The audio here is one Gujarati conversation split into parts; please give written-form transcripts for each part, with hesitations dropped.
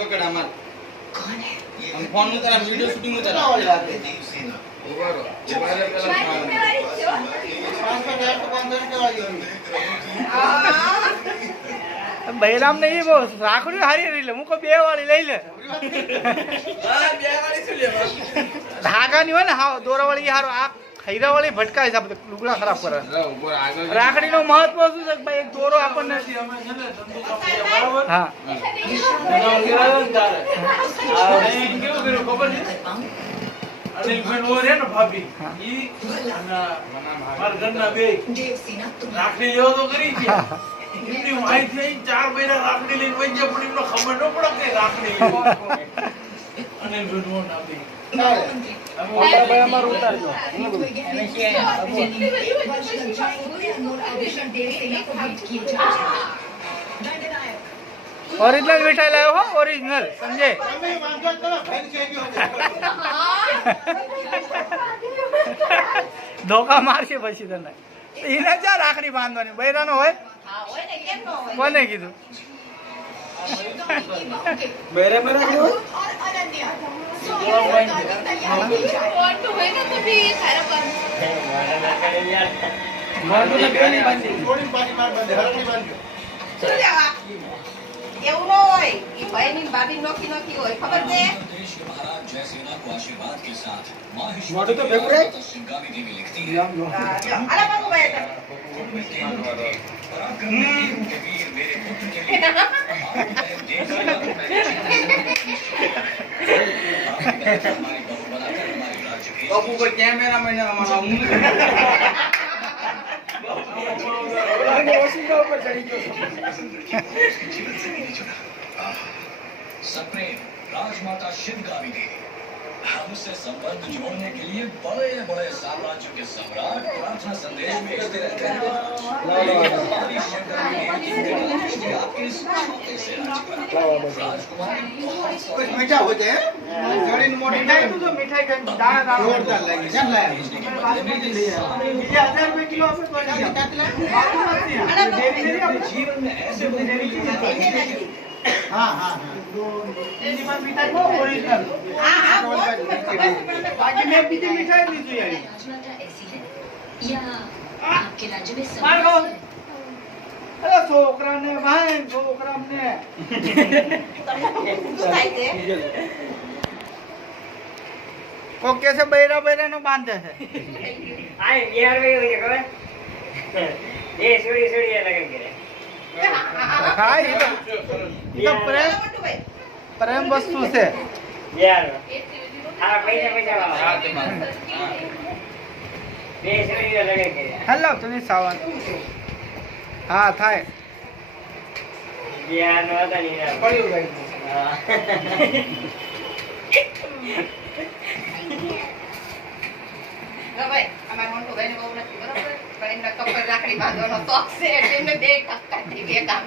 पकड़ा मत कौन है हम फोन में तेरा वीडियो शूटिंग में चला બૈરામ ને એ બહુ રાખડી હારી રહી લે મૂકો બે વાળી લઈ લે ધાગાની હોય ને હા દોરા વાળી હારો આ ખૈરા વાળી ભટકાય છે આપણે લુગડા ખરાબ કરે રાખડી નું મહત્વ શું છે ભાઈ એક દોરો આપણને હા અનિલ બેન ઓ રે ને ભાભી ઈ માર ઘરના બે રાખડી જેવો તો કરી છે એમની વાઈ થઈ 4 મહિના રાખડી લઈને વઈ ગયા પણ એમને ખબર ન પડે કે રાખડી અનિલ બેન ઓ ના બે ઓરિજિનલ મીઠાઈ લાવ્યો હો ઓરિજિનલ સમજે ધોકા મારશે પછી તને એને ક્યાં રાખડી બાંધવાની બૈરાનો હોય કોને કીધું मेरे में रख लो એવું ન હોય ઈ ભાઈની ભાભી નોખી નોખી હોય ખબર છે मोटे तो फेवरेट અરે બાબુ ભાઈ बाबू को कैमरा में ना हमारा सप्रेम राजमाता शिवगामी देवी हमसे संबंध जोड़ने के लिए बड़े बड़े साम्राज्यों के सम्राट प्रार्थना संदेश भेजते रहते हैं हमारी शिवगामी देवी की दृष्टि आपके इस छोटे से राजकुमारी कुछ मीठा हो जाए जोड़ी मोटी મીઠાઈ તો જો મીઠાઈ ખાઈને દાણા जोरदार लगे चल रहा है બીજા 1000 રૂપિયા કિલો આપણે जीवन में ऐसे हाँ हाँ એની પાસે મીઠાઈ બહુ ઓરિજિનલ હા હા બોલ ખબર છે પણ બાકી મેં બીજી મીઠાઈ લીધી યાર राजमाता ऐसी है या आपके राज्य में માર सब ગો અરે છોકરાને ભાઈ છોકરાને શું થાય છે કોક કે છે બૈરા બૈરા નો બાંધે છે આય બિહાર में हुई खबर ये सुड़ी सुड़ी लगन करे હા એ તો પ્રેમ મોટું ભાઈ પ્રેમ વસ્તુ છે बिहार में आ पैसा पैसा ये सुड़ी लगन करे હેલો તમે સાવન હા થાય बिहार में होता नहीं ना पड़ी हुई हाँ। હા ભાઈ અમાર મોટું ભાઈને બહુ નથી બરાબર પણ એમને કપડ રાખડી બાંધવાનો શોખ છે એટલે એમને બે કાકાથી બે કામ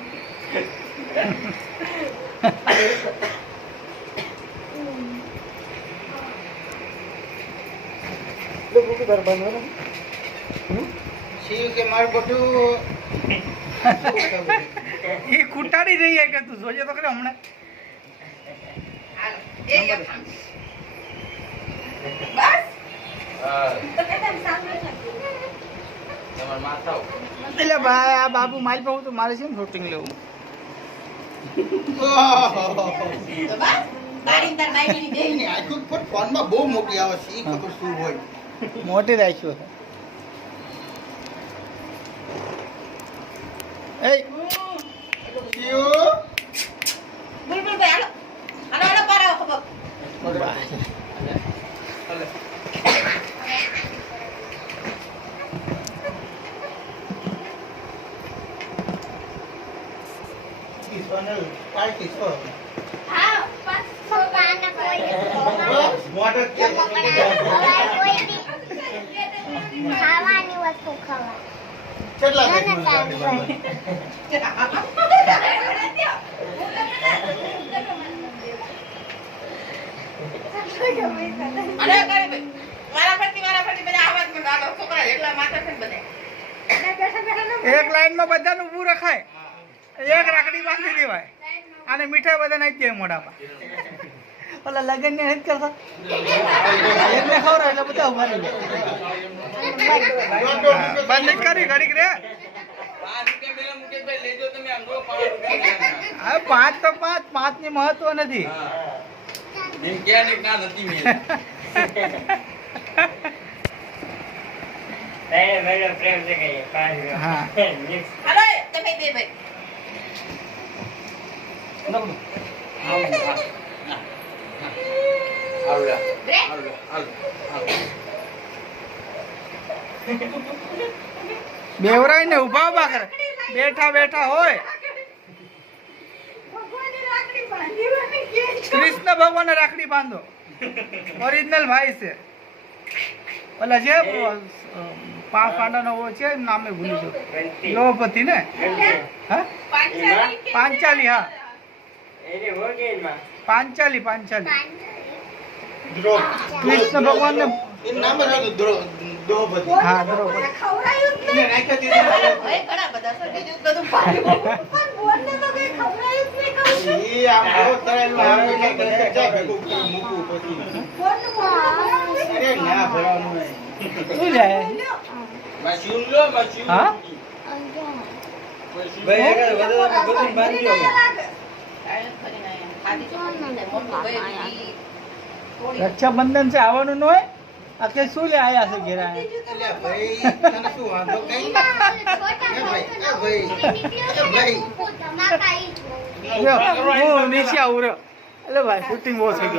शिव के मार बटू એ કુટાડી રહી છે કે તું જોજે તો ખરે હમણાં હાલો એ એક કામ બસ તો કેમ સામે તમાર માથા એટલે ભાઈ આ બાબુ મારી પાસે તો મારે છે ને શૂટિંગ લેવું તો બસ તારી તાર બાઈની દે નહીં આખું પણ ફોનમાં બહુ મોટી આવે છે ઈ ખબર શું હોય મોટી રાખ્યું છે એ શિવ બુલબુલ ભાઈ હાલો હાલો હાલો પારાવો ખબર પાર્ટી છો હા બસ સોપાના કોઈ મોટર કે કોઈ બી ખાવાની વસ્તુ ખવા કેટલા ના, દેખું ના, ગાડી બંધ અરે કરે ભાઈ મારા ફરતી બધા આવાજ માં લાગો છોકરા એટલા માથા છે બધા એક લાઈન માં બધાને ઊભું રખાય એક રાખડી બાંધી દેવાય અને મીઠાઈ બધા નાખી દે મોઢામાં. ઓલા લગન ને હેત કરતા એકને ખવડાવે એટલે બધા ઉભા રહી જાય. બંધ કરી ઘડીક રે. 5 રૂપિયા પેલા મુકેશભાઈ લેજો તમે આમ જો 5 રૂપિયા. હવે 5 તો 5 ની મહત્વ નથી. એમ ક્યાં ને ના નથી મેં. પ્રેમ છે કઈ હા. હાલો તમે બે ભાઈ આવડા બ્રે બેવરાઈ ને ઉભા ઉભા કરે. બેઠા બેઠા હોય. કૃષ્ણ ભગવાન રાખડી બાંધો. ઓરિજિનલ ભાઈ છે. ઓલા જે 5 પાંડાનો છે નામે ભૂલી ગયો. દ્રૌપદી ને હા પાંચાલી. હા એને હોગેન માં પાંચાલી. કૃષ્ણ ભગવાન ને એનું નામ જ હતું દ્રૌપદી. હા દ્રૌપદી. એને નાખ્યા દીધા. ભાઈ ઘણા બધા છે બીજું બધું પાડ્યું પણ બોલને તો કઈ ખવડાયું જ નહીં કહું છું ઈ આમ બહુ તળેલું આમ એટલે કરે જા ભેગું કરી મૂકવું પછી. અરે ના ભરાવાનું નહીં. શું લે? મશીન લો મશીન. હા? ભાઈ એક વધારે બધું બાંધી દો. રક્ષાબંધન છે આવવાનું ન હોય. આ કે શું લે આયા છે ઘેરા? એટલે ભાઈ તને શું વાંધો કઈ? હું નીચે આવું રહ્યો. એટલે ભાઈ શૂટિંગ બહુ થઈ ગયું.